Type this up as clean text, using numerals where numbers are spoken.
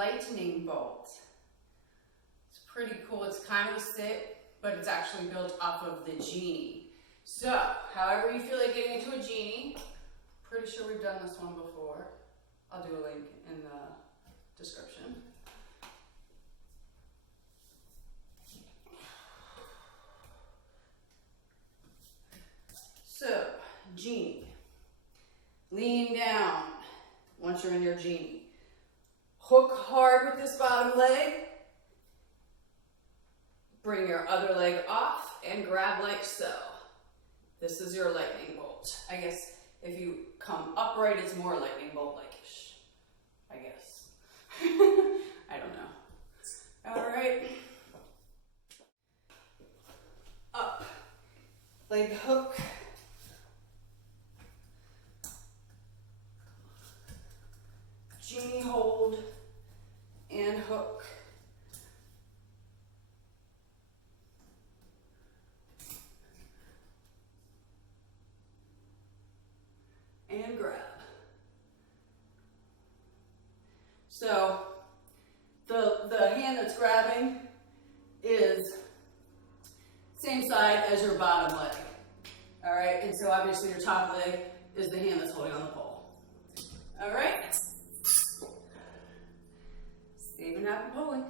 lightening bolt. It's pretty cool. It's kind of a sit, but it's actually built off of the genie. So, however you feel like getting into a genie, pretty sure we've done this one before. I'll do a link in the description. So, genie. Lean down once you're in your genie. Hook hard with this bottom leg. Bring your other leg off and grab like so. This is your lightning bolt. I guess if you come upright, it's more lightning bolt-like-ish. I guess. I don't know. All right. Up. Leg hook. Genie hold and hook. And grab. So the hand that's grabbing is same side as your bottom leg. All right, and so obviously your top leg is the hand that's holding on the pole. All right. Saving up and pulling.